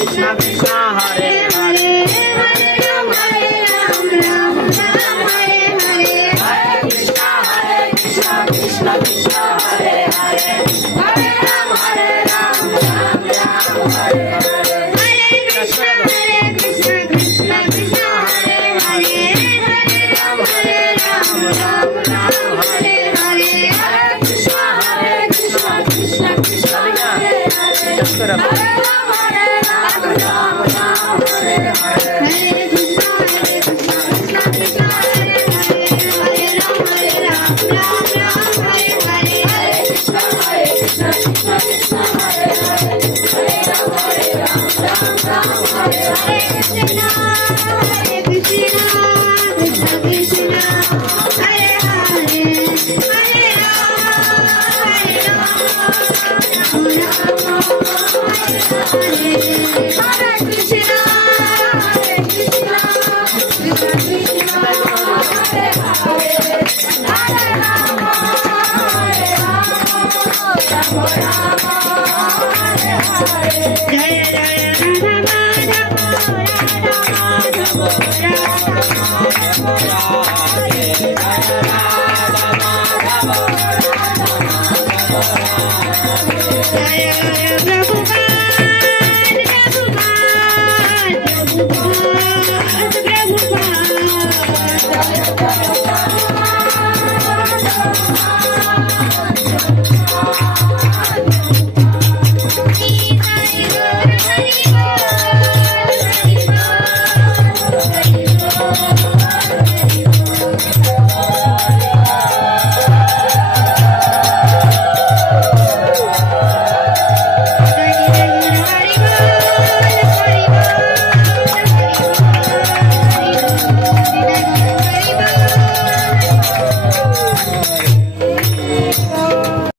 Krishna Krishna Hare Hare Hare Ram Ram Ram Hare Hare Hare Krishna Krishna Krishna Hare Hare Hare Ram Ram Hare Hare Hare Krishna Krishna Krishna Hare Hare Hare Ram Ram Hare Hare Hare Krishna Krishna Krishna Hare Hare Hare Ram Hare Hare Hare Krishna Krishna Krishna Hare Hare Hare Ram Ram Hare Hare Hare Krishna Krishna Krishna Hare Hare Hare Ram Hare Hare Krishna Krishna Krishna Hare Hare Hare Ram Hare Krishna Jaya Prabhupada